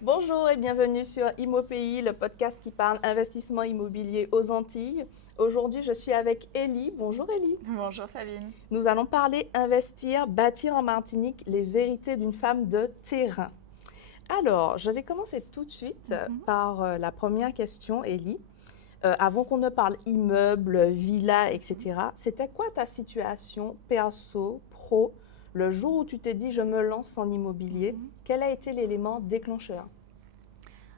Bonjour et bienvenue sur ImoPay, le podcast qui parle investissement immobilier aux Antilles. Aujourd'hui, je suis avec Élie. Bonjour Élie. Bonjour Sabine. Nous allons parler investir, bâtir en Martinique, les vérités d'une femme de terrain. Alors, je vais commencer tout de suite par la première question, Élie. Avant qu'on ne parle immeuble, villa, etc., c'était quoi ta situation perso, pro, le jour où tu t'es dit je me lance en immobilier? Quel a été l'élément déclencheur?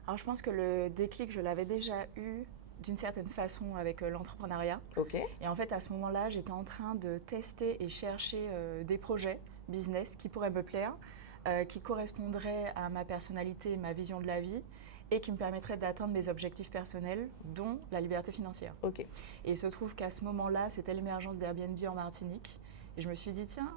Alors je pense que le déclic, je l'avais déjà eu d'une certaine façon avec l'entrepreneuriat. Ok. Et en fait, à ce moment-là, j'étais en train de tester et chercher des projets business qui pourraient me plaire, qui correspondraient à ma personnalité et ma vision de la vie et qui me permettraient d'atteindre mes objectifs personnels, dont la liberté financière. Ok. Et il se trouve qu'à ce moment-là, c'était l'émergence d'Airbnb en Martinique. Et je me suis dit, tiens,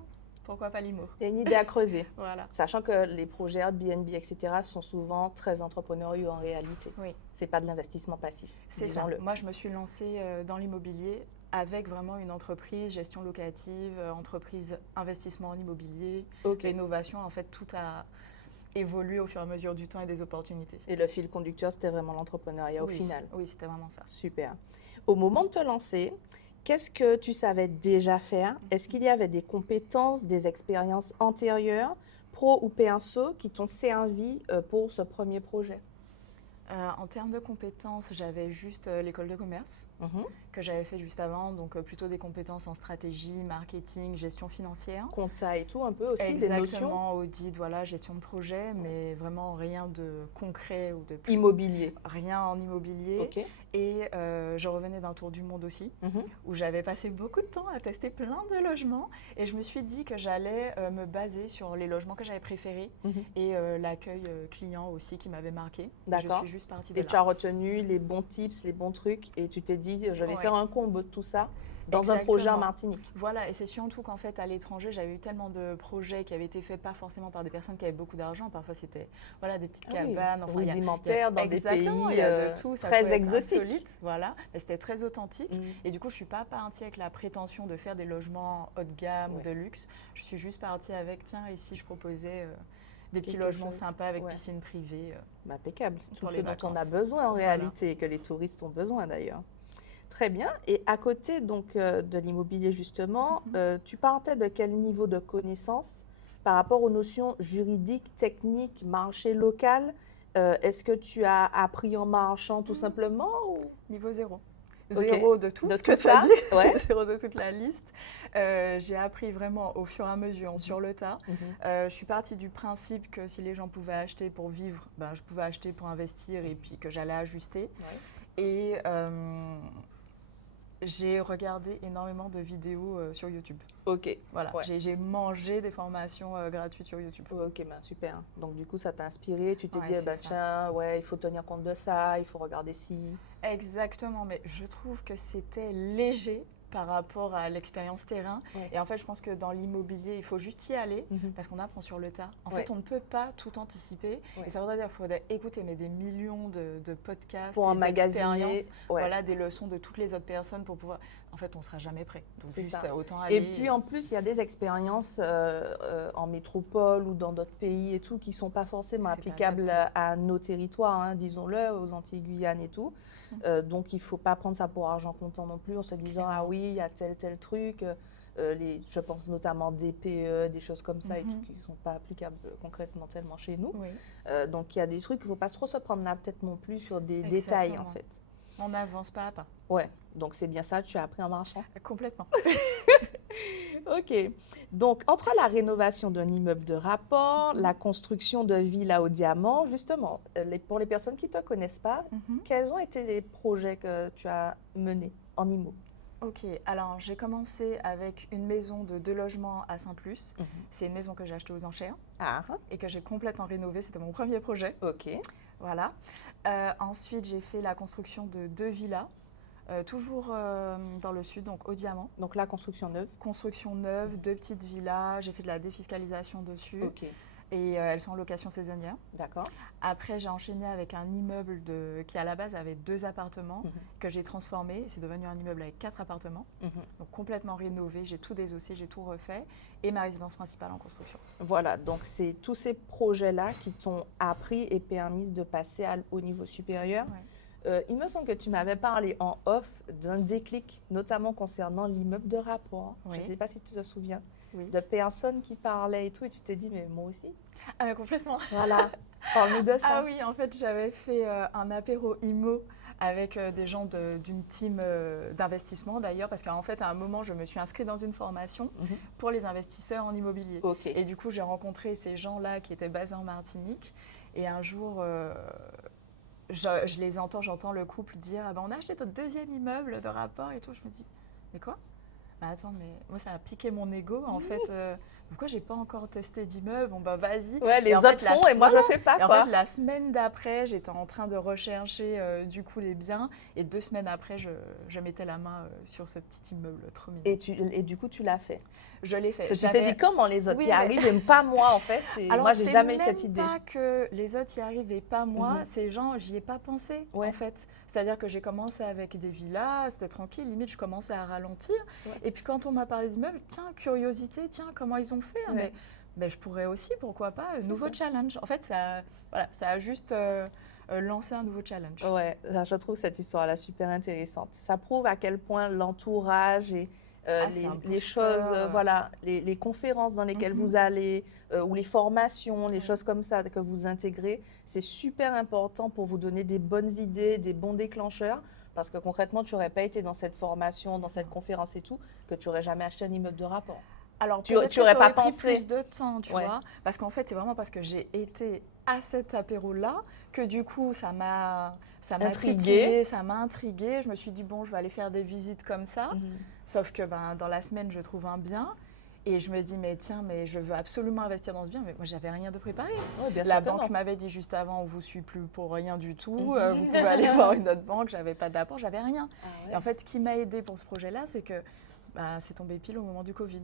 pourquoi pas l'IMO? Il y a une idée à creuser. Voilà. Sachant que les projets Airbnb, etc., sont souvent très entrepreneuriaux en réalité. Oui. C'est pas de l'investissement passif. C'est ça. Moi, je me suis lancée dans l'immobilier avec vraiment une entreprise, gestion locative, entreprise investissement en immobilier, rénovation. En fait, tout a évolué au fur et à mesure du temps et des opportunités. Et le fil conducteur, c'était vraiment l'entrepreneuriat au final. Oui, c'était vraiment ça. Super. Au moment de te lancer, qu'est-ce que tu savais déjà faire? Est-ce qu'il y avait des compétences, des expériences antérieures, pro ou perso, qui t'ont servi pour ce premier projet? En termes de compétences, j'avais juste l'école de commerce que j'avais fait juste avant, donc plutôt des compétences en stratégie, marketing, gestion financière. Compta et tout, un peu aussi, exactement, des notions? audit, voilà, gestion de projet, mais vraiment rien de concret ou de immobilier. Rien en immobilier. Ok. Et je revenais d'un tour du monde aussi, où j'avais passé beaucoup de temps à tester plein de logements. Et je me suis dit que j'allais me baser sur les logements que j'avais préférés et l'accueil client aussi qui m'avait marqué. D'accord. Je suis juste partie de là. Et tu as retenu les bons tips, les bons trucs, et tu t'es dit, je vais faire un combo de tout ça dans un projet en Martinique. Voilà, et c'est surtout qu'en fait, à l'étranger, j'avais eu tellement de projets qui avaient été faits pas forcément par des personnes qui avaient beaucoup d'argent. Parfois, c'était des petites cabanes, enfin, rudimentaires dans des pays tout, très exotiques. Insolite, voilà, mais c'était très authentique. Et du coup, je suis pas partie avec la prétention de faire des logements haut de gamme ou de luxe. Je suis juste partie avec, tiens, ici, je proposais des petits logements sympas avec piscine privée. Impeccable, c'est tout ce dont on a besoin en réalité, et que les touristes ont besoin d'ailleurs. Très bien. Et à côté donc de l'immobilier justement, tu partais de quel niveau de connaissance par rapport aux notions juridiques, techniques, marché local? Est-ce que tu as appris en marchant tout simplement ou... Niveau zéro. Zéro de tout de ce que tu as dit, zéro de toute la liste. J'ai appris vraiment au fur et à mesure, sur le tas. Je suis partie du principe que si les gens pouvaient acheter pour vivre, je pouvais acheter pour investir et puis que j'allais ajuster. Et j'ai regardé énormément de vidéos sur YouTube. Ok. Voilà, j'ai mangé des formations gratuites sur YouTube. Ok, super. Donc du coup, ça t'a inspiré. Tu t'es dit, tiens, il faut tenir compte de ça, il faut regarder ci. Exactement, mais je trouve que c'était léger par rapport à l'expérience terrain. Et en fait, je pense que dans l'immobilier, il faut juste y aller parce qu'on apprend sur le tas. En fait, on ne peut pas tout anticiper. Et ça voudrait dire qu'il faudrait écouter des millions de podcasts pour d'expériences, des leçons de toutes les autres personnes pour pouvoir... En fait, on ne sera jamais prêt. Donc juste autant aller... Et puis en plus, il y a des expériences en métropole ou dans d'autres pays et tout qui ne sont pas forcément applicables à nos territoires, disons-le, aux Antilles, Guyane et tout. Donc il ne faut pas prendre ça pour argent comptant non plus en se disant ah oui, il y a tel truc. Je pense notamment des PE, des choses comme ça et tout, qui ne sont pas applicables concrètement tellement chez nous. Donc il y a des trucs, il ne faut pas trop se prendre la tête non plus sur des détails en fait. On n'avance pas à pas. Ouais, donc c'est bien ça, tu as appris en marchant? Complètement. Ok, donc entre la rénovation d'un immeuble de rapport, la construction de villas au diamant, justement, pour les personnes qui ne te connaissent pas, quels ont été les projets que tu as menés en IMO? Ok, alors j'ai commencé avec une maison de 2 logements à Saint-Plus. C'est une maison que j'ai achetée aux enchères et que j'ai complètement rénovée. C'était mon premier projet. Ok. Voilà. Ensuite, j'ai fait la construction de 2 villas. Toujours dans le sud, donc au diamant. Donc la construction neuve? Construction neuve, 2 petites villas. J'ai fait de la défiscalisation dessus. Ok. et elles sont en location saisonnière. D'accord. Après, j'ai enchaîné avec un immeuble qui, à la base, avait 2 appartements que j'ai transformé. C'est devenu un immeuble avec 4 appartements. Donc, complètement rénové. J'ai tout désossé, j'ai tout refait. Et ma résidence principale en construction. Voilà, donc c'est tous ces projets-là qui t'ont appris et permis de passer au niveau supérieur. Ouais. Il me semble que tu m'avais parlé en off d'un déclic, notamment concernant l'immeuble de rapport. Oui. Je ne sais pas si tu te souviens. Oui. De personnes qui parlaient et tout, et tu t'es dit, mais moi aussi. Ah, mais complètement. Voilà, parle-nous de ça. Ah oui, en fait, j'avais fait un apéro IMO avec des gens d'une team d'investissement d'ailleurs, parce qu'en fait, à un moment, je me suis inscrite dans une formation pour les investisseurs en immobilier. Okay. Et du coup, j'ai rencontré ces gens-là qui étaient basés en Martinique. Et un jour, je les entends, j'entends le couple dire « Ah ben, on a acheté notre 2e immeuble de rapport et tout ». Je me dis « Mais quoi ?» Bah attends, mais moi, ça a piqué mon ego. En fait, pourquoi j'ai pas encore testé d'immeuble? Bon, bah vas-y. Ouais, les autres font et moi, je fais pas. Et en fait, la semaine d'après, j'étais en train de rechercher du coup les biens. Et 2 semaines après, je mettais la main sur ce petit immeuble trop mignon. Et du coup, tu l'as fait? Je l'ai fait. Parce que tu t'es dit comment les autres y arrivent et pas moi, en fait. Alors, moi, j'ai jamais eu cette idée. C'est même pas que les autres y arrivent et pas moi. C'est genre, j'y ai pas pensé, en fait. C'est-à-dire que j'ai commencé avec des villas, c'était tranquille. Limite, je commençais à ralentir. Et puis, quand on m'a parlé d'immeubles, tiens, curiosité, tiens, comment ils ont fait mais je pourrais aussi, pourquoi pas, nouveau challenge. En fait, ça a juste lancé un nouveau challenge. Ouais, je trouve cette histoire-là super intéressante. Ça prouve à quel point l'entourage et les choses, voilà, les conférences dans lesquelles vous allez, ou les formations, les choses comme ça que vous intégrez, c'est super important pour vous donner des bonnes idées, des bons déclencheurs. Parce que concrètement, tu n'aurais pas été dans cette formation, dans cette conférence et tout, que tu n'aurais jamais acheté un immeuble de rapport. Alors, tu n'aurais pas pensé plus de temps, tu vois. Parce qu'en fait, c'est vraiment parce que j'ai été à cet apéro-là que du coup, ça m'a intriguée. Ça m'a intriguée. Je me suis dit, bon, je vais aller faire des visites comme ça. Sauf que dans la semaine, je trouve un bien. Et je me dis, mais tiens, mais je veux absolument investir dans ce bien. Mais moi, j'avais rien de préparé. La banque m'avait dit juste avant, on ne vous suit plus pour rien du tout. Vous pouvez aller voir une autre banque. Je n'avais pas d'apport, j'avais rien. Et en fait, ce qui m'a aidé pour ce projet-là, c'est que c'est tombé pile au moment du Covid.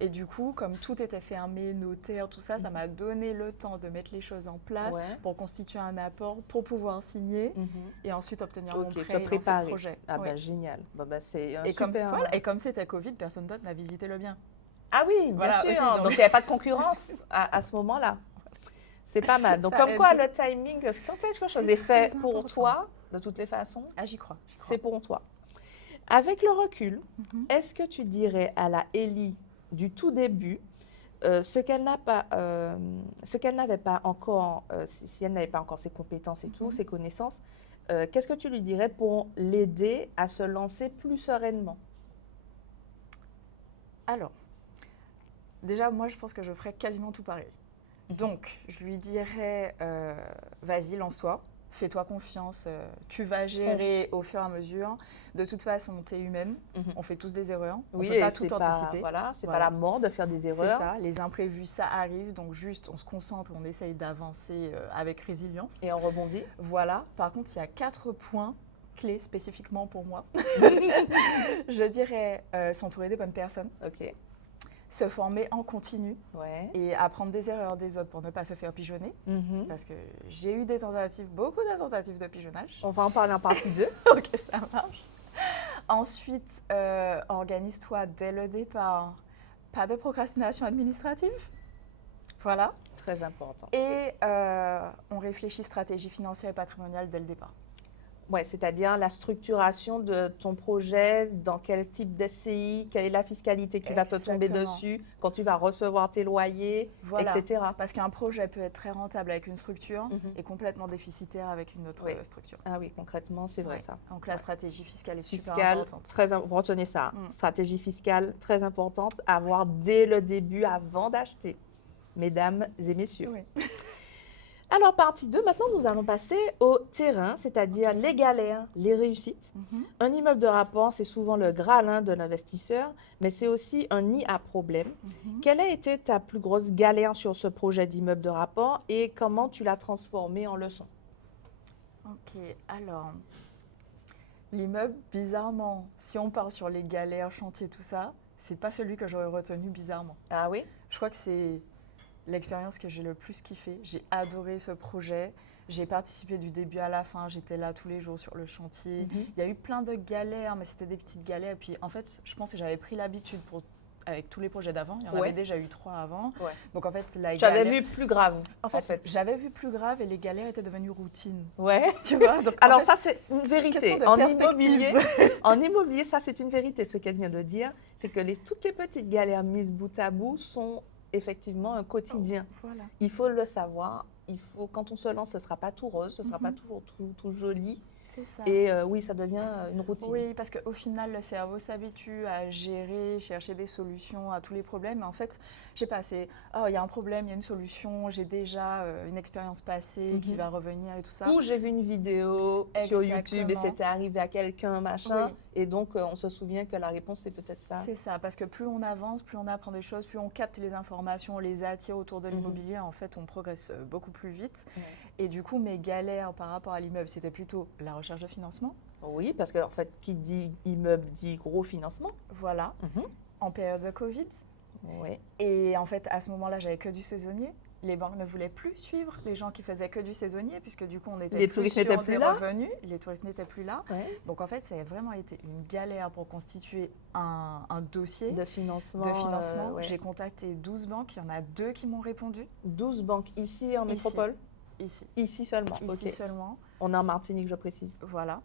Et du coup, comme tout était fermé, notaire, tout ça, ça m'a donné le temps de mettre les choses en place pour constituer un apport, pour pouvoir signer et ensuite obtenir mon prêt et lancer le projet. Ah bah génial. C'est un et comme c'était Covid, personne d'autre n'a visité le bien. Ah oui, bien sûr. Aussi, donc il n'y avait pas de concurrence à ce moment-là. C'est pas mal. Donc comme quoi, le timing, quand quelque chose est fait pour toi, de toutes les façons, j'y crois. C'est pour toi. Avec le recul, est-ce que tu dirais à la Ellie du tout début ce qu'elle n'avait pas encore, si elle n'avait pas encore ses compétences et tout, ses connaissances, qu'est-ce que tu lui dirais pour l'aider à se lancer plus sereinement? Alors, déjà, moi, je pense que je ferais quasiment tout pareil. Donc, je lui dirais, vas-y, lance-toi. Fais-toi confiance, tu vas gérer au fur et à mesure. De toute façon, tu es humaine, on fait tous des erreurs, on ne peut pas tout anticiper. Voilà, c'est pas la mort de faire des erreurs. C'est ça, les imprévus, ça arrive, donc juste on se concentre, on essaye d'avancer avec résilience. Et on rebondit. Voilà, par contre, il y a 4 points clés spécifiquement pour moi. Je dirais s'entourer des bonnes personnes. Ok. Se former en continu et apprendre des erreurs des autres pour ne pas se faire pigeonner. Parce que j'ai eu beaucoup de tentatives de pigeonnage. On va en parler en partie 2. Ok, ça marche. Ensuite, organise-toi dès le départ. Pas de procrastination administrative. Voilà. Très important. Et on réfléchit stratégie financière et patrimoniale dès le départ. Oui, c'est-à-dire la structuration de ton projet, dans quel type d'SCI, quelle est la fiscalité qui va te tomber dessus, quand tu vas recevoir tes loyers, etc. Parce qu'un projet peut être très rentable avec une structure et complètement déficitaire avec une autre structure. Ah oui, concrètement, c'est vrai ça. Donc la stratégie fiscale est super importante. Vous retenez ça, stratégie fiscale très importante à avoir dès le début avant d'acheter, mesdames et messieurs. Oui. Alors, partie 2, maintenant, nous allons passer au terrain, c'est-à-dire les galères, les réussites. Un immeuble de rapport, c'est souvent le Graal de l'investisseur, mais c'est aussi un nid à problème. Quelle a été ta plus grosse galère sur ce projet d'immeuble de rapport et comment tu l'as transformé en leçon? Ok, alors, l'immeuble, bizarrement, si on part sur les galères, chantiers, tout ça, c'est pas celui que j'aurais retenu bizarrement. Ah oui? Je crois que c'est l'expérience que j'ai le plus kiffé. J'ai adoré ce projet. J'ai participé du début à la fin. J'étais là tous les jours sur le chantier. Il y a eu plein de galères, mais c'était des petites galères. Et puis, en fait, je pense que j'avais pris l'habitude avec tous les projets d'avant. Il y en avait déjà eu 3 avant. Donc, en fait, j'avais vu plus grave. En fait. J'avais vu plus grave et les galères étaient devenues routine. Ouais. Tu vois. Donc, alors, ça, c'est une vérité. En immobilier, ça, c'est une vérité. Ce qu'elle vient de dire, c'est que toutes les petites galères mises bout à bout sont effectivement un quotidien. Voilà. Il faut le savoir. Quand on se lance, ce ne sera pas tout rose, ce ne sera pas toujours tout joli. C'est ça. Et oui, ça devient une routine. Oui, parce qu'au final, le cerveau s'habitue à gérer, chercher des solutions à tous les problèmes. Mais en fait, je sais pas, il y a un problème, il y a une solution, j'ai déjà une expérience passée qui va revenir et tout ça. Ou j'ai vu une vidéo sur YouTube et c'était arrivé à quelqu'un, machin. Oui. Et donc, on se souvient que la réponse, c'est peut-être ça. C'est ça, parce que plus on avance, plus on apprend des choses, plus on capte les informations, on les attire autour de l'immobilier. En fait, on progresse beaucoup plus vite. Et du coup, mes galères par rapport à l'immeuble, c'était plutôt la recherche de financement. Oui, parce qu'en fait, qui dit immeuble dit gros financement. Voilà, en période de Covid. Oui. Et en fait, à ce moment-là, j'avais que du saisonnier. Les banques ne voulaient plus suivre les gens qui faisaient que du saisonnier, puisque du coup, on était plus sur des revenus. Les touristes n'étaient plus là. Ouais. Donc, en fait, ça a vraiment été une galère pour constituer un dossier de financement. J'ai contacté 12 banques. Il y en a 2 qui m'ont répondu. 12 banques ici en métropole? Ici seulement. Ici seulement. On est en Martinique, je précise. Voilà.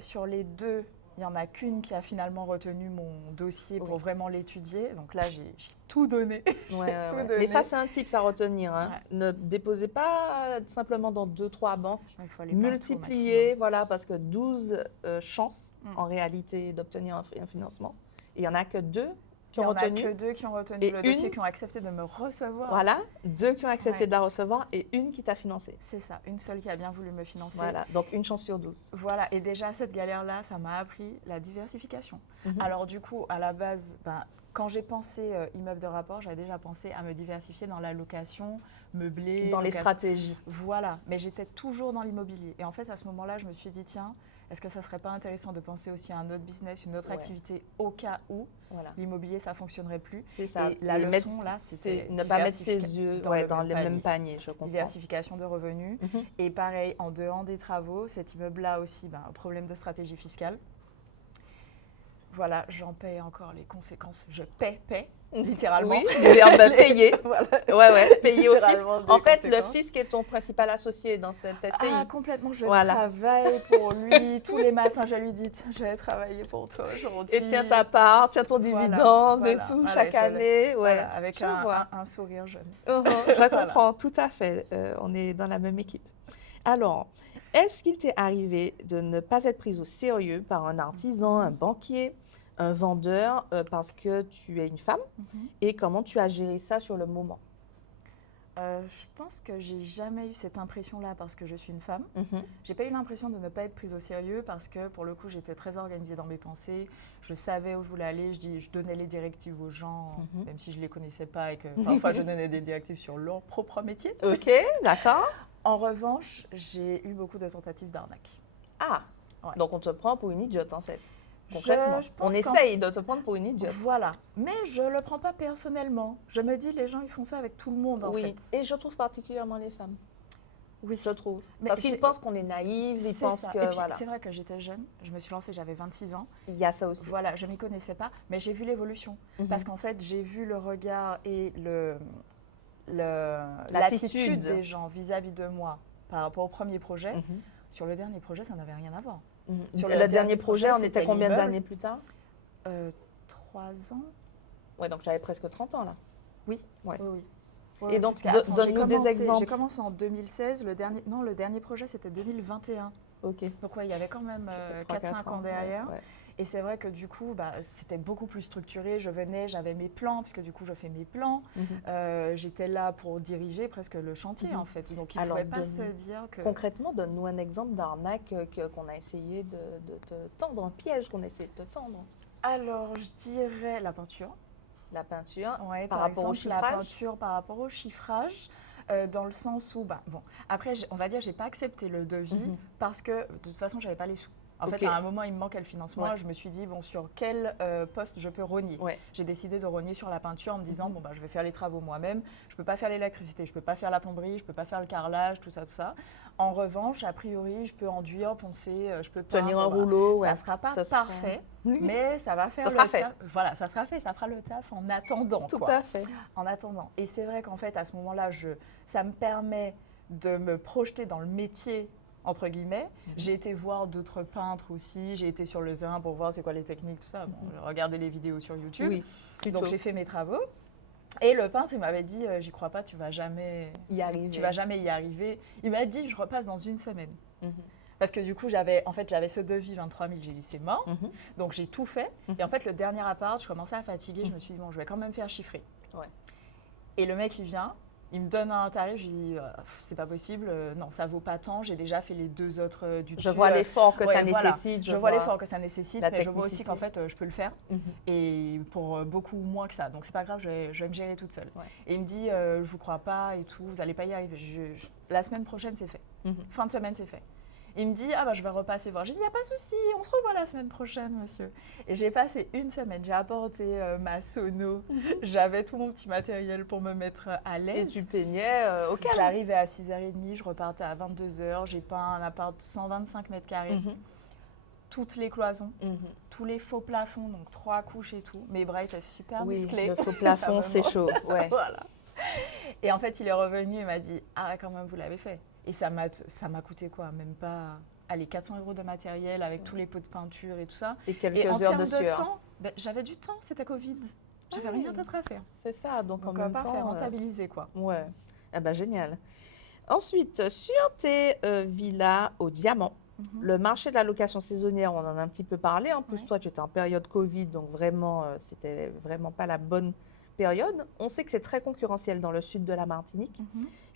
Sur les 2, il n'y en a qu'une qui a finalement retenu mon dossier pour vraiment l'étudier. Donc là, j'ai tout donné. Donné. Mais ça, c'est un tip à retenir. Hein. Ne déposez pas simplement dans 2-3 banques. Il faut aller multiplier, voilà, parce que 12 chances en réalité d'obtenir un financement. Et il n'y en a que 2 qui ont retenu. Il n'y en a que 2 qui ont retenu le dossier, qui ont accepté de me recevoir. Voilà, 2 qui ont accepté de la recevoir et une qui t'a financé. C'est ça, une seule qui a bien voulu me financer. Voilà, donc une chance sur 12. Voilà, et déjà cette galère-là, ça m'a appris la diversification. Alors du coup, à la base, quand j'ai pensé immeuble de rapport, j'avais déjà pensé à me diversifier dans la location, meublé. Dans les stratégies. Voilà, mais j'étais toujours dans l'immobilier. Et en fait, à ce moment-là, je me suis dit, tiens, est-ce que ça ne serait pas intéressant de penser aussi à un autre business, une autre activité au cas où l'immobilier, ça ne fonctionnerait plus. C'est ça. Et la leçon, là, c'est ne pas mettre ses yeux dans le même panier, je comprends. Diversification de revenus. Et pareil, en dehors des travaux, cet immeuble-là aussi, problème de stratégie fiscale. Voilà, j'en paye encore les conséquences. Je paie, littéralement. Oui, le verbe payer. Voilà. Payer au fisc. En fait, le fisc est ton principal associé dans cette SCI. Ah, complètement. Je travaille pour lui. Tous les matins, je lui dis, tiens, je vais travailler pour toi aujourd'hui. Et tiens ta part, tiens ton dividende et tout, chaque année. Avec un sourire jeune. Je comprends, tout à fait. On est dans la même équipe. Alors, est-ce qu'il t'est arrivé de ne pas être prise au sérieux par un artisan, un banquier, un vendeur parce que tu es une femme et comment tu as géré ça sur le moment? Je pense que j'ai jamais eu cette impression-là parce que je suis une femme. J'ai pas eu l'impression de ne pas être prise au sérieux parce que pour le coup j'étais très organisée dans mes pensées. Je savais où je voulais aller. Je donnais les directives aux gens, même si je les connaissais pas et que parfois je donnais des directives sur leur propre métier. Ok, d'accord. En revanche, j'ai eu beaucoup de tentatives d'arnaque. Ah, donc on te prend pour une idiote en fait. Concrètement, on essaye de te prendre pour une idiote. Voilà, mais je ne le prends pas personnellement. Je me dis, les gens, ils font ça avec tout le monde, en fait. Et je trouve particulièrement les femmes. Oui. Je trouve. Parce qu'ils pensent qu'on est naïve, ils pensent que... Et puis, c'est vrai que j'étais jeune, je me suis lancée, j'avais 26 ans. Il y a ça aussi. Voilà, je ne m'y connaissais pas, mais j'ai vu l'évolution. Parce qu'en fait, j'ai vu le regard et l'attitude des gens vis-à-vis de moi par rapport au premier projet. Sur le dernier projet, ça n'avait rien à voir. Sur le dernier projet, on était combien d'années plus tard? 3 ans. Ouais, donc j'avais presque 30 ans là. Oui. Et donc, donne-nous des exemples. J'ai commencé en 2016. Le dernier projet, c'était 2021. Ok. Donc, il y avait quand même 4-5 ans derrière. Et c'est vrai que du coup, c'était beaucoup plus structuré. Je venais, j'avais mes plans, puisque du coup, je fais mes plans. J'étais là pour diriger presque le chantier, en fait. Donc, ils ne pouvaient pas se dire que... Concrètement, donne-nous un exemple d'arnaque qu'on a essayé de te tendre, un piège qu'on a essayé de te tendre. Alors, je dirais la peinture. La peinture, par rapport au chiffrage. La peinture par rapport au chiffrage. Dans le sens où, après, on va dire, j'ai pas accepté le devis parce que de toute façon, j'avais pas les sous. En fait, à un moment, il me manquait le financement. Je me suis dit, bon, sur quel poste je peux rogner. J'ai décidé de rogner sur la peinture en me disant, bon, bah, je vais faire les travaux moi-même. Je ne peux pas faire l'électricité, je ne peux pas faire la plomberie, je ne peux pas faire le carrelage, tout ça, tout ça. En revanche, a priori, je peux enduire, poncer, je peux peindre. Tenir un rouleau. Ça ne sera pas parfait, mais ça va faire ça sera fait. Voilà, ça sera fait, ça fera le taf en attendant. Tout à fait. En attendant. Et c'est vrai qu'en fait, à ce moment-là, ça me permet de me projeter dans le métier, entre guillemets. J'ai été voir d'autres peintres aussi, j'ai été sur le terrain pour voir c'est quoi les techniques, tout ça. Bon, regardez les vidéos sur YouTube. Donc j'ai fait mes travaux. Et le peintre, il m'avait dit, j'y crois pas, tu vas jamais y arriver. Il m'a dit, je repasse dans une semaine. Parce que du coup, j'avais ce devis 23 000, j'ai dit c'est mort. Donc j'ai tout fait. Et en fait, le dernier appart, je commençais à fatiguer. Je me suis dit, bon, je vais quand même faire chiffrer. Et le mec, il vient, il me donne un tarif. Je lui dis, c'est pas possible. Non, ça vaut pas tant. J'ai déjà fait les 2 autres du dessus. Je vois l'effort que ça nécessite. Je vois l'effort que ça nécessite, mais je vois aussi qu'en fait, je peux le faire. Et pour beaucoup moins que ça. Donc c'est pas grave, je vais me gérer toute seule. Et il me dit, je vous crois pas et tout, vous n'allez pas y arriver. La semaine prochaine, c'est fait. Fin de semaine, c'est fait. Il me dit, je vais repasser voir. J'ai dit, il n'y a pas de souci, on se revoit la semaine prochaine, monsieur. Et j'ai passé une semaine, j'ai apporté ma sono, j'avais tout mon petit matériel pour me mettre à l'aise. Et tu peignais au calme. J'arrivais à 6h30, je repartais à 22h, j'ai peint un appart de 125 mètres carrés, toutes les cloisons, tous les faux plafonds, donc 3 couches et tout. Mes bras étaient super musclés. Le faux plafond, c'est chaud. Voilà. Et en fait, il est revenu et m'a dit, quand même, vous l'avez fait. Et ça m'a coûté quoi? Même pas, 400 € de matériel avec tous les pots de peinture et tout ça. Et quelques heures de sueur. Temps, j'avais du temps, c'était Covid. J'avais rien d'autre à faire. C'est ça, donc en même temps… rentabiliser quoi. Ouais, génial. Ensuite, sur tes villas au diamant, le marché de la location saisonnière, on en a un petit peu parlé. En plus, toi, tu étais en période Covid, donc vraiment, c'était vraiment pas la bonne période. On sait que c'est très concurrentiel dans le sud de la Martinique.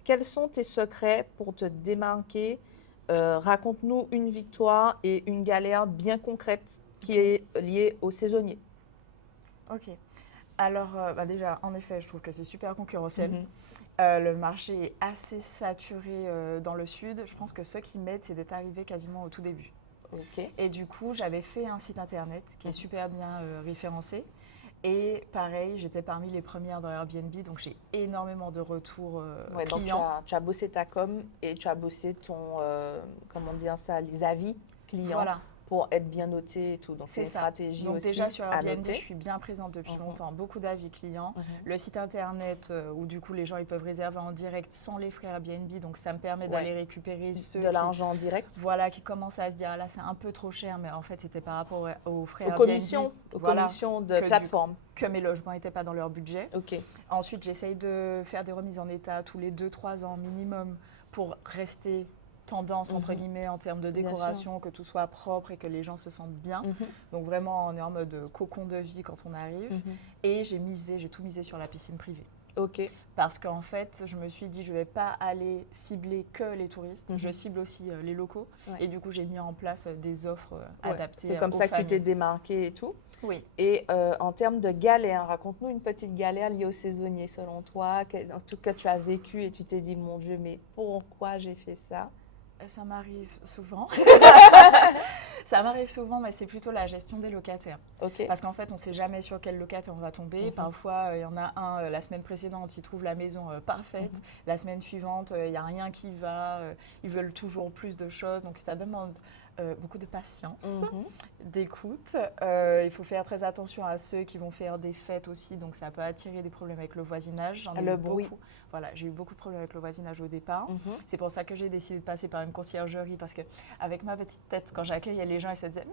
Quels sont tes secrets pour te démarquer? Raconte-nous une victoire et une galère bien concrète qui est liée aux saisonniers. Ok. Alors, déjà, en effet, je trouve que c'est super concurrentiel. Le marché est assez saturé dans le sud. Je pense que ce qui m'aide, c'est d'être arrivé quasiment au tout début. Et du coup, j'avais fait un site internet qui est super bien référencé. Et pareil, j'étais parmi les premières dans Airbnb, donc j'ai énormément de retours clients. Donc tu as bossé ta com et tu as bossé ton, les avis clients pour être bien noté et tout. Donc c'est une stratégie donc aussi. Donc déjà sur Airbnb, je suis bien présente depuis longtemps, beaucoup d'avis clients. Le site internet où du coup les gens ils peuvent réserver en direct sans les frais Airbnb, donc ça me permet d'aller récupérer l'argent en direct. Voilà, qui commencent à se dire là c'est un peu trop cher, mais en fait c'était par rapport aux frais Airbnb. Aux commissions de plateforme. Que mes logements n'étaient pas dans leur budget. Ensuite, j'essaye de faire des remises en état tous les 2-3 ans minimum pour rester tendance, entre guillemets, en termes de décoration, que tout soit propre et que les gens se sentent bien. Donc vraiment, on est en mode cocon de vie quand on arrive. Et j'ai tout misé sur la piscine privée. Parce qu'en fait, je me suis dit, je ne vais pas aller cibler que les touristes, je cible aussi les locaux. Et du coup, j'ai mis en place des offres adaptées aux familles. C'est comme ça que tu t'es démarquée et tout. Et en termes de galère, raconte-nous une petite galère liée aux saisonniers selon toi, en tout cas tu as vécu et tu t'es dit, mon Dieu, mais pourquoi j'ai fait ça? Ça m'arrive souvent. Ça m'arrive souvent, mais c'est plutôt la gestion des locataires. Parce qu'en fait, on ne sait jamais sur quel locataire on va tomber. Parfois, il y en a un, la semaine précédente, il trouve la maison parfaite. La semaine suivante, il n'y a rien qui va. Ils veulent toujours plus de choses. Donc, ça demande beaucoup de patience, d'écoute. Il faut faire très attention à ceux qui vont faire des fêtes aussi. Donc, ça peut attirer des problèmes avec le voisinage. J'en ai eu beaucoup. Voilà, j'ai eu beaucoup de problèmes avec le voisinage au départ. C'est pour ça que j'ai décidé de passer par une conciergerie parce qu'avec ma petite tête, quand j'accueillais les gens, ils se disaient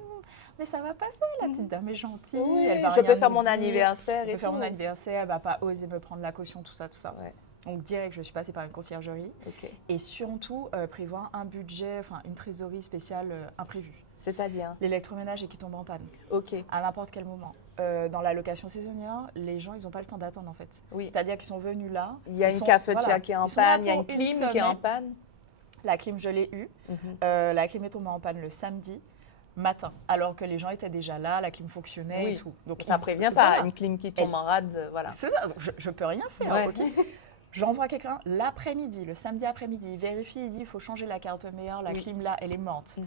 mais ça va passer, la petite dame est gentille. Elle va je peux faire mon anniversaire et tout. Je peux faire mon anniversaire, elle ne va pas oser me prendre la caution, tout ça. Donc direct, je suis passée par une conciergerie. Et surtout, prévoir un budget, une trésorerie spéciale imprévue. C'est-à-dire l'électroménager qui tombe en panne à n'importe quel moment. Dans la location saisonnière, les gens, ils n'ont pas le temps d'attendre en fait. C'est-à-dire qu'ils sont venus là. Il y a une cafetière qui est en panne, il y a une clim qui est en panne. La clim, je l'ai eue. La clim est tombée en panne le samedi matin, alors que les gens étaient déjà là, la clim fonctionnait et tout. Donc ça ne prévient pas, une clim qui tombe en rade, C'est ça, donc je ne peux rien faire. J'envoie quelqu'un l'après-midi, le samedi après-midi, il vérifie, il dit il faut changer la carte mère, la clim là, elle est morte.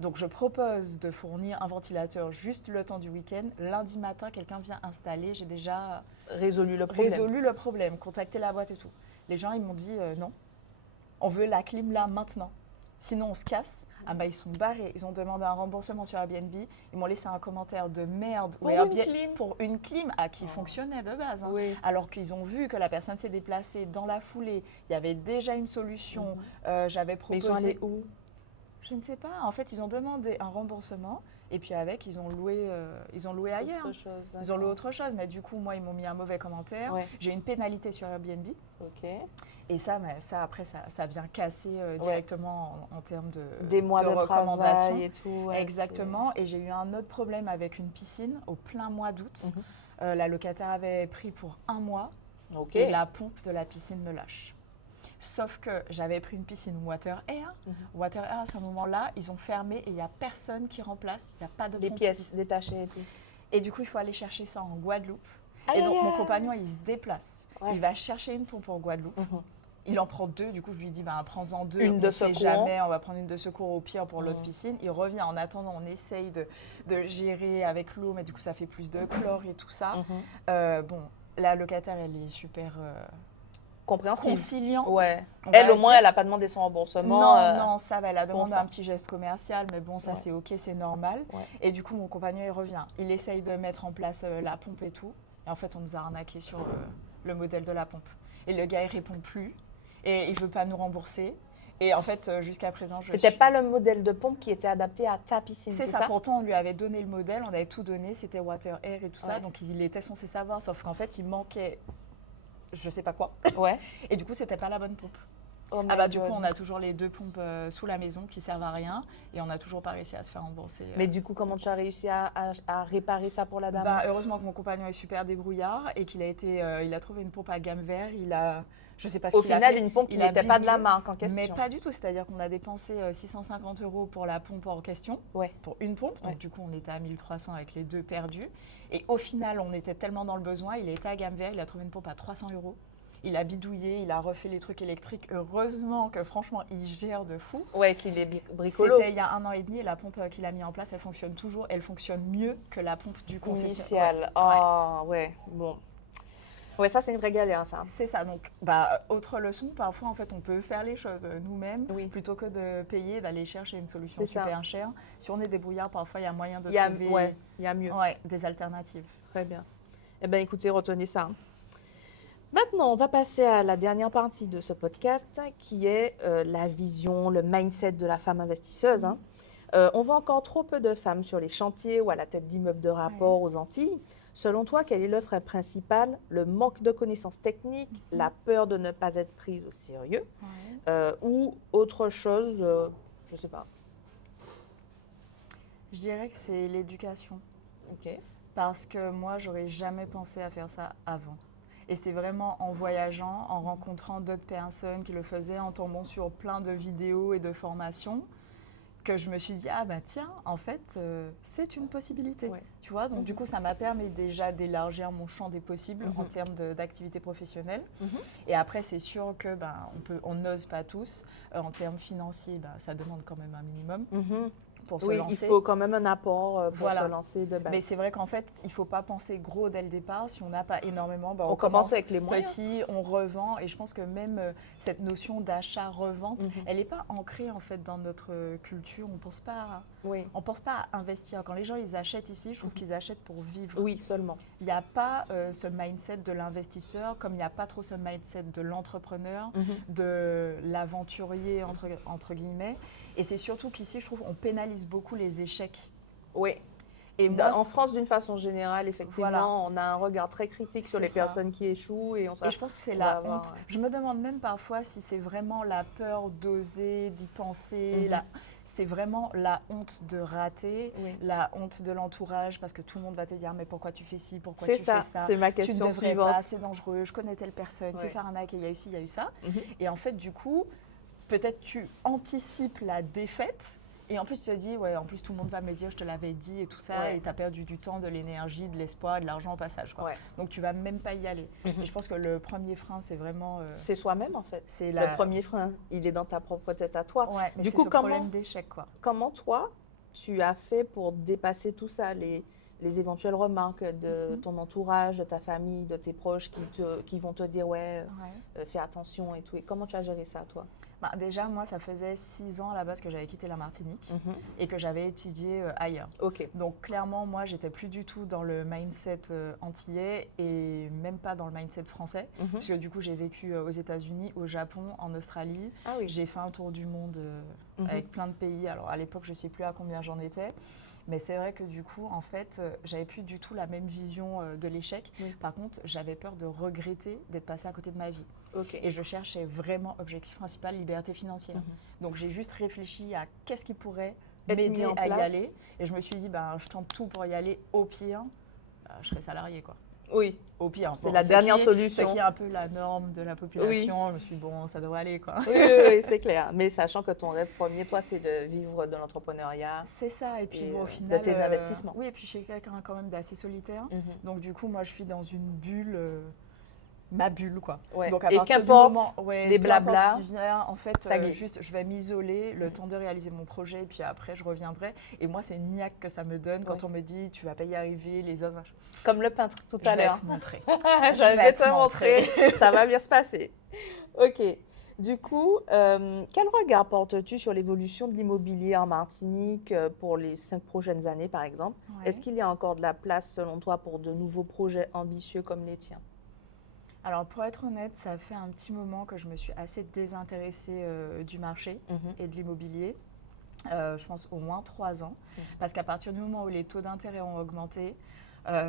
Donc, je propose de fournir un ventilateur juste le temps du week-end. Lundi matin, quelqu'un vient installer. J'ai déjà résolu le problème, contacté la boîte et tout. Les gens, ils m'ont dit non, on veut la clim là maintenant. Sinon, on se casse. Ah bah, ils sont barrés. Ils ont demandé un remboursement sur Airbnb. Ils m'ont laissé un commentaire de merde. Pour une clim qui fonctionnait de base. Hein. Oui. Alors qu'ils ont vu que la personne s'est déplacée dans la foulée. Il y avait déjà une solution. J'avais proposé… Mais ils sont allés où ? Je ne sais pas. En fait, ils ont demandé un remboursement. Et puis avec, ils ont loué ailleurs. Ils ont loué autre chose. Mais du coup, moi, ils m'ont mis un mauvais commentaire. Ouais. J'ai une pénalité sur Airbnb. Ok. Et ça après, ça vient casser directement en termes des mois de recommandations. Travail et tout. Ouais, exactement. Et j'ai eu un autre problème avec une piscine au plein mois d'août. La locataire avait pris pour 1 mois. Ok. Et la pompe de la piscine me lâche. Sauf que j'avais pris une piscine Water Air. Water Air, à ce moment-là, ils ont fermé et il n'y a personne qui remplace. Il n'y a pas de pompe. Les pièces détachées et tout. Et du coup, il faut aller chercher ça en Guadeloupe. Et donc, mon compagnon, il se déplace. Ouais. Il va chercher une pompe en Guadeloupe. Il en prend 2. Du coup, je lui dis, prends-en 2. Une de secours. Jamais. On va prendre une de secours au pire pour l'autre piscine. Il revient. En attendant, on essaye de gérer avec l'eau. Mais du coup, ça fait plus de chlore et tout ça. La locataire, elle est super… conciliante. Ouais. Elle, au moins, elle n'a pas demandé son remboursement. Non, ça va. Elle a demandé un petit geste commercial, mais bon, ça, c'est OK, c'est normal. Ouais. Et du coup, mon compagnon, il revient. Il essaye de mettre en place la pompe et tout. Et en fait, on nous a arnaqué sur le modèle de la pompe. Et le gars, il répond plus. Et il ne veut pas nous rembourser. Et en fait, jusqu'à présent, C'était pas le modèle de pompe qui était adapté à ta piscine, c'est ça. Pourtant, on lui avait donné le modèle, on avait tout donné. C'était Water Air et tout ça. Donc, il était censé savoir. Sauf qu'en fait, il manquait… je sais pas quoi. Ouais. Et du coup, c'était pas la bonne pompe. Du coup, on a toujours les 2 pompes sous la maison qui servent à rien et on n'a toujours pas réussi à se faire rembourser. Mais du coup, comment tu as réussi à réparer ça pour la dame ? Heureusement que mon compagnon est super débrouillard et qu'il a trouvé une pompe à gamme vert. Je sais pas ce Au qu'il a fait. Au final, une pompe qui n'était pas de la marque en question. Mais pas du tout. C'est-à-dire qu'on a dépensé 650 € pour la pompe en question, pour une pompe. Donc du coup, on était à 1300 avec les 2 perdus. Et au final, on était tellement dans le besoin. Il était à gamme vert. Il a trouvé une pompe à 300 €. Il a bidouillé, il a refait les trucs électriques. Heureusement que franchement, il gère de fou. Ouais, qu'il est bricolo. C'était il y a 1 an et demi et la pompe qu'il a mis en place, elle fonctionne toujours. Elle fonctionne mieux que la pompe du concessionnaire. Ouais. Bon. Ouais, ça, c'est une vraie galère, ça. C'est ça. Donc, autre leçon, parfois, en fait, on peut faire les choses nous-mêmes plutôt que de payer, d'aller chercher une solution super chère. Si on est débrouillard, parfois, il y a moyen de trouver il y a mieux. Des alternatives. Très bien. Eh bien, écoutez, retenez ça. Maintenant, on va passer à la dernière partie de ce podcast qui est la vision, le mindset de la femme investisseuse. On voit encore trop peu de femmes sur les chantiers ou à la tête d'immeubles de rapport aux Antilles. Selon toi, quel est le frein principal ? Le manque de connaissances techniques, la peur de ne pas être prise au sérieux ou autre chose, je ne sais pas. Je dirais que c'est l'éducation. Ok. Parce que moi, j'aurais jamais pensé à faire ça avant. Et c'est vraiment en voyageant, en rencontrant d'autres personnes qui le faisaient, en tombant sur plein de vidéos et de formations, que je me suis dit, tiens, en fait, c'est une possibilité. Ouais. Tu vois, donc du coup, ça m'a permis déjà d'élargir mon champ des possibles en termes d'activité professionnelle. Et après, c'est sûr que on n'ose pas tous. En termes financiers, ça demande quand même un minimum. Pour se lancer. Il faut quand même un apport pour se lancer de base. Mais c'est vrai qu'en fait, il ne faut pas penser gros dès le départ. Si on n'a pas énormément, on commence avec les moyens. Petit, on revend. Et je pense que même cette notion d'achat-revente, elle n'est pas ancrée en fait dans notre culture. On ne pense pas à investir. Quand les gens ils achètent ici, je trouve qu'ils achètent pour vivre. Oui, seulement. Il n'y a pas ce mindset de l'investisseur, comme il n'y a pas trop ce mindset de l'entrepreneur, de l'aventurier, entre guillemets. Et c'est surtout qu'ici, je trouve, on pénalise beaucoup les échecs. Oui. Et en France, d'une façon générale, effectivement, on a un regard très critique sur les personnes qui échouent. Et je pense que c'est la honte. Je me demande même parfois si c'est vraiment la peur d'oser, d'y penser. C'est vraiment la honte de rater, la honte de l'entourage, parce que tout le monde va te dire « mais pourquoi tu fais ci, pourquoi tu fais ça ?» C'est ma question suivante. Tu ne devrais pas, c'est dangereux, je connais telle personne, c'est faire un hack, il y a eu ci, il y a eu ça. Et en fait, du coup, peut-être tu anticipes la défaite et en plus tu te dis en plus tout le monde va me dire je te l'avais dit et tout ça et tu as perdu du temps, de l'énergie, de l'espoir et de l'argent au passage quoi. Donc tu vas même pas y aller. Et je pense que le premier frein c'est vraiment c'est soi-même en fait. Le premier frein, il est dans ta propre tête à toi. Mais du coup, c'est ce problème d'échec quoi. Comment toi tu as fait pour dépasser tout ça, les éventuelles remarques de ton entourage, de ta famille, de tes proches qui vont te dire fais attention et tout. Et comment tu as géré ça, toi? Déjà, moi, ça faisait 6 ans à la base que j'avais quitté la Martinique et que j'avais étudié ailleurs. Donc, clairement, moi, j'étais plus du tout dans le mindset antillais et même pas dans le mindset français. Parce que du coup, j'ai vécu aux États-Unis, au Japon, en Australie. J'ai fait un tour du monde avec plein de pays. Alors, à l'époque, je ne sais plus à combien j'en étais. Mais c'est vrai que du coup, en fait, j'avais plus du tout la même vision de l'échec. Par contre, j'avais peur de regretter d'être passée à côté de ma vie. Et je cherchais vraiment, objectif principal, liberté financière. Donc, j'ai juste réfléchi à qu'est-ce qui pourrait m'aider à y aller. Et je me suis dit, je tente tout pour y aller. Au pire, je serai salariée, quoi. Oui. Au pire. C'est la dernière solution. Ce qui est un peu la norme de la population. Je me suis dit, bon, ça devrait aller, quoi. Oui, c'est clair. Mais sachant que ton rêve premier, toi, c'est de vivre de l'entrepreneuriat. C'est ça. Et puis, au final. De tes investissements. Oui, et puis, je suis quelqu'un quand même d'assez solitaire. Donc, du coup, moi, je suis dans une bulle. Ma bulle, quoi. Donc, à partir du moment, les blabla qui vient, en fait, juste, je vais m'isoler le temps de réaliser mon projet, et puis après, je reviendrai. Et moi, c'est une niaque que ça me donne quand on me dit, tu vas pas y arriver, les autres. Comme le peintre tout à l'heure. Je vais te montrer. Je vais te montrer. Ça va bien se passer. Ok. Du coup, quel regard portes-tu sur l'évolution de l'immobilier en Martinique pour les 5 prochaines années, par exemple? Est-ce qu'il y a encore de la place, selon toi, pour de nouveaux projets ambitieux comme les tiens? Alors, pour être honnête, ça fait un petit moment que je me suis assez désintéressée du marché et de l'immobilier. Je pense au moins 3 ans. Parce qu'à partir du moment où les taux d'intérêt ont augmenté,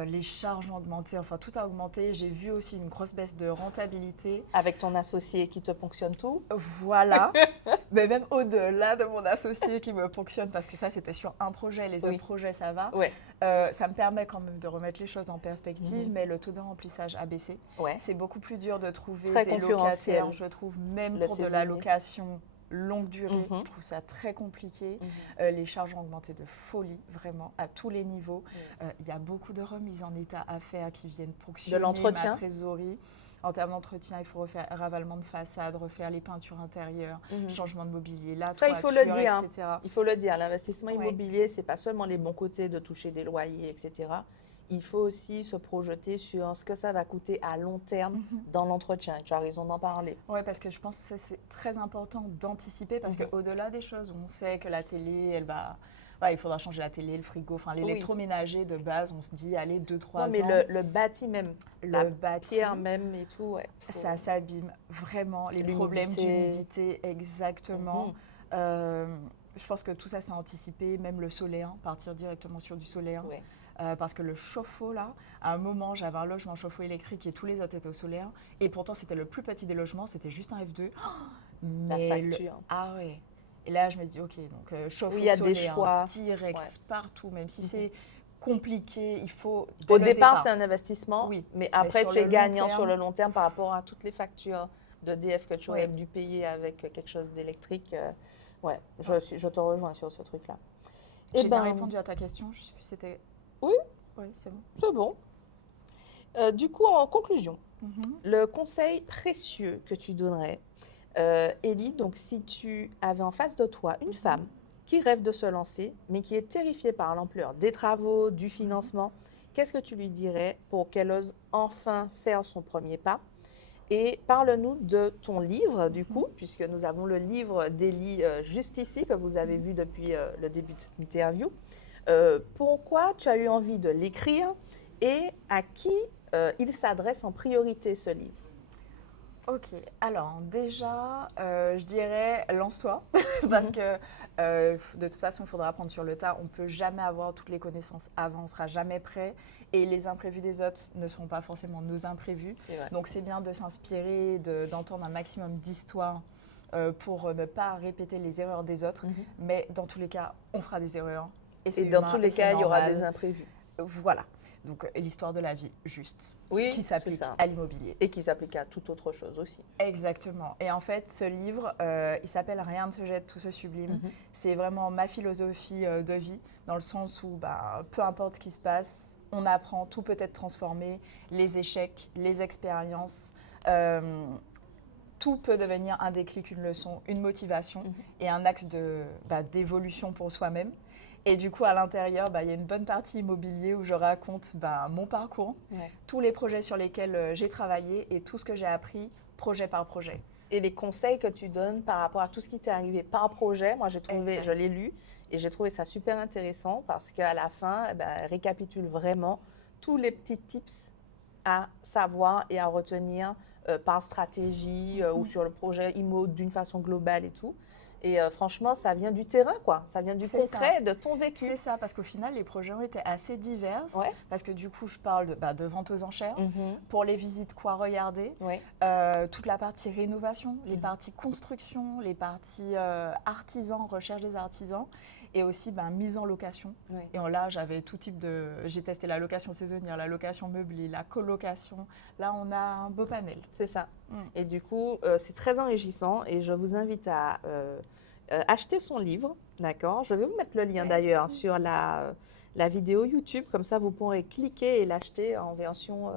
les charges ont augmenté, enfin tout a augmenté. J'ai vu aussi une grosse baisse de rentabilité. Avec ton associé qui te ponctionne tout? Voilà. Mais même au-delà de mon associé qui me ponctionne, parce que ça c'était sur un projet, les autres projets ça va. Ça me permet quand même de remettre les choses en perspective, mais le taux de remplissage a baissé. C'est beaucoup plus dur de trouver des locataires, je trouve, même pour de la location longue durée. Je trouve ça très compliqué. Les charges ont augmenté de folie, vraiment, à tous les niveaux. Il y a beaucoup de remises en état à faire qui viennent ponctionner ma trésorerie. En termes d'entretien, il faut refaire ravalement de façade, refaire les peintures intérieures, changement de mobilier, la toiture, ça, il faut le dire, etc. Il faut le dire, l'investissement immobilier, c'est pas seulement les bons côtés de toucher des loyers, etc. Il faut aussi se projeter sur ce que ça va coûter à long terme dans l'entretien. Tu as raison d'en parler. Oui, parce que je pense que c'est très important d'anticiper, parce qu'au-delà des choses où on sait que la télé, elle va... il faudra changer la télé, le frigo, enfin l'électroménager de base, on se dit, allez, 2-3 ans. Mais le bâti même, la pierre même et tout, ça s'abîme vraiment, les problèmes d'humidité, exactement. Je pense que tout ça, c'est anticipé, même le solaire, partir directement sur du solaire. Parce que le chauffe-eau, là, à un moment, j'avais un logement chauffe-eau électrique et tous les autres étaient au solaire. Et pourtant, c'était le plus petit des logements, c'était juste un F2. Mais la facture. Ah ouais. Et là, je me dis, ok, donc chauffe-eau il y a solaire, des choix direct, partout, même si c'est compliqué, il faut... Au départ, c'est un investissement, mais après, tu es gagnant sur le long terme par rapport à toutes les factures d'EDF que tu aurais dû payer avec quelque chose d'électrique. Je te rejoins sur ce truc-là. J'ai bien répondu à ta question, je ne sais plus si c'était... Oui, c'est bon. C'est bon. Du coup, en conclusion, le conseil précieux que tu donnerais, Élie, donc si tu avais en face de toi une femme qui rêve de se lancer, mais qui est terrifiée par l'ampleur des travaux, du financement, qu'est-ce que tu lui dirais pour qu'elle ose enfin faire son premier pas? Et parle-nous de ton livre, du coup, puisque nous avons le livre d'Élie juste ici, que vous avez vu depuis le début de cette interview. Pourquoi tu as eu envie de l'écrire et à qui il s'adresse en priorité, ce livre? Ok, alors déjà, je dirais lance-toi, parce que de toute façon, il faudra apprendre sur le tas. On ne peut jamais avoir toutes les connaissances avant, on ne sera jamais prêt. Et les imprévus des autres ne seront pas forcément nos imprévus. Donc c'est bien de s'inspirer, d'entendre un maximum d'histoires pour ne pas répéter les erreurs des autres. Mais dans tous les cas, on fera des erreurs. Et dans tous les cas, il y aura des imprévus. Voilà. Donc, l'histoire de la vie, juste, qui s'applique à l'immobilier. Et qui s'applique à toute autre chose aussi. Exactement. Et en fait, ce livre, il s'appelle « Rien ne se jette, tout se sublime ». C'est vraiment ma philosophie de vie, dans le sens où peu importe ce qui se passe, on apprend, tout peut être transformé, les échecs, les expériences, tout peut devenir un déclic, une leçon, une motivation et un axe d'évolution pour soi-même. Et du coup, à l'intérieur, il y a une bonne partie immobilier où je raconte mon parcours, tous les projets sur lesquels j'ai travaillé et tout ce que j'ai appris projet par projet. Et les conseils que tu donnes par rapport à tout ce qui t'est arrivé par projet, moi j'ai trouvé, je l'ai lu et j'ai trouvé ça super intéressant parce qu'à la fin, elle récapitule vraiment tous les petits tips à savoir et à retenir par stratégie ou sur le projet IMO d'une façon globale et tout. Et franchement, ça vient du terrain, quoi. Ça vient du concret, de ton vécu. C'est ça, parce qu'au final, les projets ont été assez divers. Parce que du coup, je parle de vente aux enchères. Pour les visites, quoi regarder. Toute la partie rénovation, les parties construction, les parties artisans, recherche des artisans. Et aussi mise en location. Et là, j'avais tout type de... J'ai testé la location saisonnière, la location meublée, la colocation. Là, on a un beau panel. C'est ça. Et du coup, c'est très enrichissant et je vous invite à acheter son livre, d'accord? Je vais vous mettre le lien d'ailleurs sur la vidéo YouTube. Comme ça, vous pourrez cliquer et l'acheter en version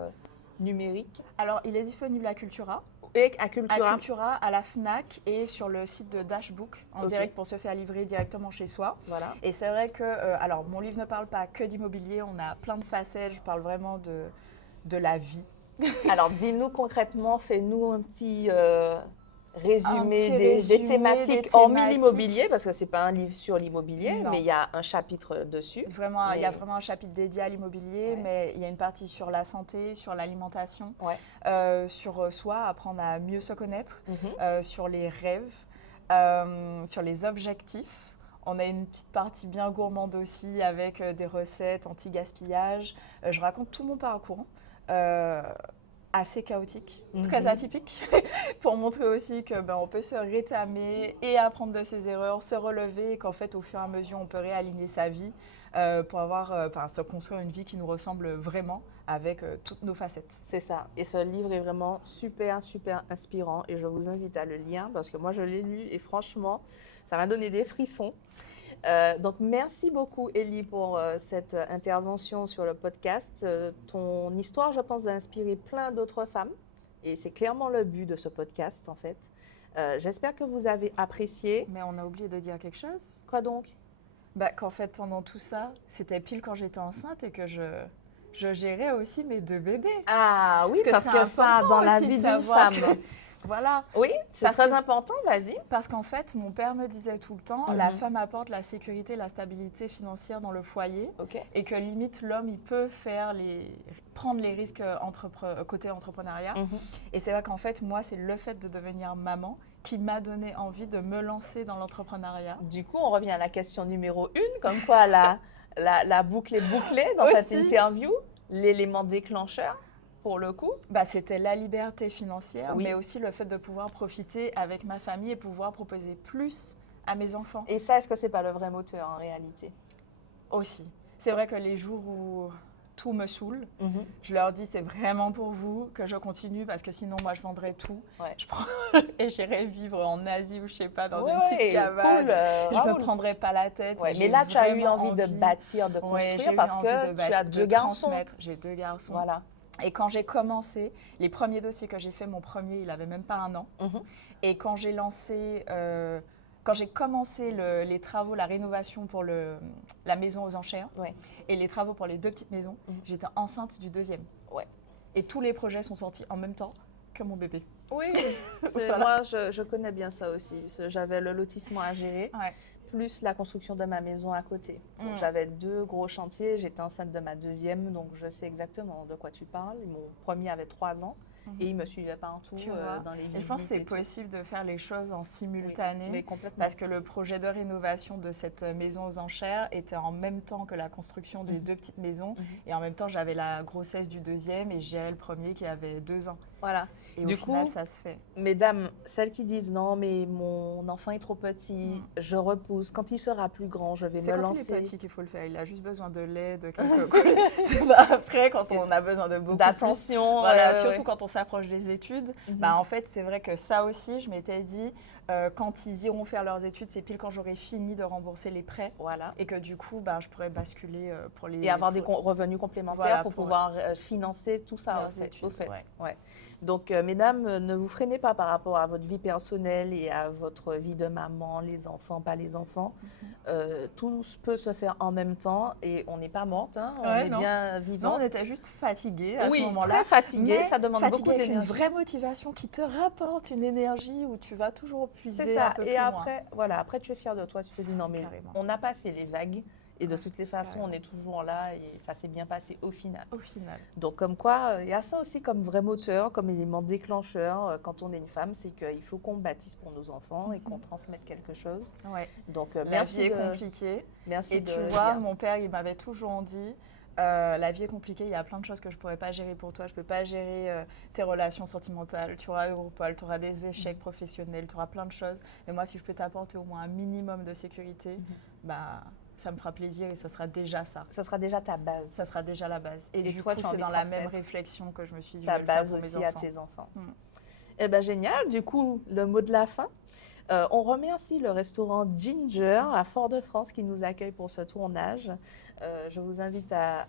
numérique. Alors, il est disponible à Cultura. Et à Cultura. À Cultura, à la FNAC et sur le site de Dashbook en direct pour se faire livrer directement chez soi. Voilà. Et c'est vrai que, alors mon livre ne parle pas que d'immobilier, on a plein de facettes, je parle vraiment de la vie. Alors dis-nous concrètement, fais-nous un petit résumé des thématiques, hormis l'immobilier, parce que ce n'est pas un livre sur l'immobilier, mais il y a un chapitre dessus. Vraiment, il y a vraiment un chapitre dédié à l'immobilier, mais il y a une partie sur la santé, sur l'alimentation, sur soi, apprendre à mieux se connaître, sur les rêves, sur les objectifs. On a une petite partie bien gourmande aussi avec des recettes anti-gaspillage. Je raconte tout mon parcours. Assez chaotique, très atypique, pour montrer aussi que on peut se rétamer et apprendre de ses erreurs, se relever et qu'en fait, au fur et à mesure, on peut réaligner sa vie pour se construire une vie qui nous ressemble vraiment avec toutes nos facettes. C'est ça. Et ce livre est vraiment super, super inspirant et je vous invite à le lire parce que moi, je l'ai lu et franchement, ça m'a donné des frissons. Donc, merci beaucoup, Elie, pour cette intervention sur le podcast. Ton histoire, je pense, a inspiré plein d'autres femmes. Et c'est clairement le but de ce podcast, en fait. J'espère que vous avez apprécié. Mais on a oublié de dire quelque chose. Quoi donc? Qu'en fait, pendant tout ça, c'était pile quand j'étais enceinte et que je gérais aussi mes 2 bébés. Ah oui, parce que ça, dans la vie d'une femme... Voilà. Oui, c'est très important, vas-y. Parce qu'en fait, mon père me disait tout le temps, la femme apporte la sécurité, la stabilité financière dans le foyer et que limite, l'homme, il peut prendre les risques côté entrepreneuriat. Et c'est vrai qu'en fait, moi, c'est le fait de devenir maman qui m'a donné envie de me lancer dans l'entrepreneuriat. Du coup, on revient à la question numéro 1, comme quoi la boucle est bouclée dans cette interview, l'élément déclencheur. Pour le coup, c'était la liberté financière, mais aussi le fait de pouvoir profiter avec ma famille et pouvoir proposer plus à mes enfants. Et ça, est-ce que c'est pas le vrai moteur en réalité? Aussi. C'est vrai que les jours où tout me saoule, je leur dis c'est vraiment pour vous que je continue parce que sinon moi je vendrais tout. Je prends et j'irai vivre en Asie ou je sais pas dans une petite cabane. Cool, je me prendrai pas la tête. Mais là tu as eu envie de bâtir, de construire parce que tu as 2 garçons. J'ai 2 garçons. Voilà. Et quand j'ai commencé, les premiers dossiers que j'ai fait, mon premier, il n'avait même pas 1 an. Et quand j'ai commencé les travaux, la rénovation pour la maison aux enchères et les travaux pour les 2 petites maisons, j'étais enceinte du 2e. Et tous les projets sont sortis en même temps que mon bébé. Oui, moi je connais bien ça aussi. J'avais le lotissement à gérer. Plus la construction de ma maison à côté. Donc, j'avais 2 gros chantiers, j'étais enceinte de ma 2e, donc je sais exactement de quoi tu parles. Mon premier avait 3 ans et il me suivait partout dans les visites. Et je pense que c'est possible de faire les choses en simultané, mais complètement. Parce que le projet de rénovation de cette maison aux enchères était en même temps que la construction des 2 petites maisons et en même temps j'avais la grossesse du 2e et je gérais le premier qui avait 2 ans. Voilà. Et au final, ça se fait. Mesdames, celles qui disent non, mais mon enfant est trop petit, je repousse. Quand il sera plus grand, je vais me lancer. C'est quand il est petit qu'il faut le faire. Il a juste besoin de lait, de quelque C'est pas après quand on a besoin de beaucoup d'attention. Voilà, surtout quand on s'approche des études. En fait, c'est vrai que ça aussi, je m'étais dit, quand ils iront faire leurs études, c'est pile quand j'aurai fini de rembourser les prêts. Voilà. Et que du coup, je pourrais basculer pour les... Et avoir des revenus complémentaires pour pouvoir financer tout ça. Au fait. Donc, mesdames, ne vous freinez pas par rapport à votre vie personnelle et à votre vie de maman, les enfants, pas les enfants. Tout peut se faire en même temps et on n'est pas morte, hein, on est bien vivante. Non, on était juste fatiguée à ce moment-là. Très fatiguée, ça demande beaucoup d'énergie. Avec une vraie motivation qui te rapporte une énergie où tu vas toujours puiser un peu plus loin. Après, voilà, après tu es fière de toi, tu te dis non mais on a passé les vagues. Et de toutes les façons, on est toujours là et ça s'est bien passé au final. Donc comme quoi, il y a ça aussi comme vrai moteur, comme élément déclencheur quand on est une femme, c'est qu'il faut qu'on bâtisse pour nos enfants et qu'on transmette quelque chose. Donc la vie est compliquée. Merci. Et tu vois, mon père, il m'avait toujours dit, la vie est compliquée, il y a plein de choses que je ne pourrais pas gérer pour toi. Je ne peux pas gérer tes relations sentimentales. Tu auras Europol, tu auras des échecs professionnels, tu auras plein de choses. Et moi, si je peux t'apporter au moins un minimum de sécurité, ça me fera plaisir et ça sera déjà ça. Ça sera déjà ta base. Ça sera déjà la base. Et du toi, coup, c'est dans la même réflexion que je me suis dit, ta base pour aussi mes à tes enfants. Eh bien, génial. Du coup, le mot de la fin. On remercie le restaurant Ginger à Fort-de-France qui nous accueille pour ce tournage. Je vous invite à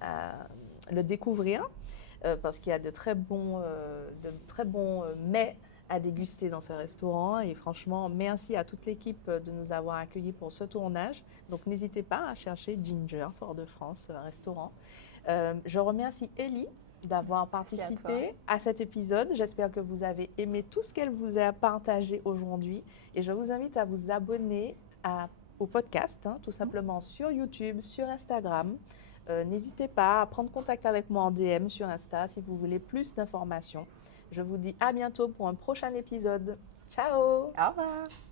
le découvrir parce qu'il y a de très bons mets à déguster dans ce restaurant. Et franchement, merci à toute l'équipe de nous avoir accueillis pour ce tournage. Donc, n'hésitez pas à chercher Ginger Fort-de-France restaurant. Je remercie Ellie d'avoir participé à cet épisode. J'espère que vous avez aimé tout ce qu'elle vous a partagé aujourd'hui. Et je vous invite à vous abonner au podcast, tout simplement sur YouTube, sur Instagram. N'hésitez pas à prendre contact avec moi en DM sur Insta si vous voulez plus d'informations. Je vous dis à bientôt pour un prochain épisode. Ciao! Au revoir!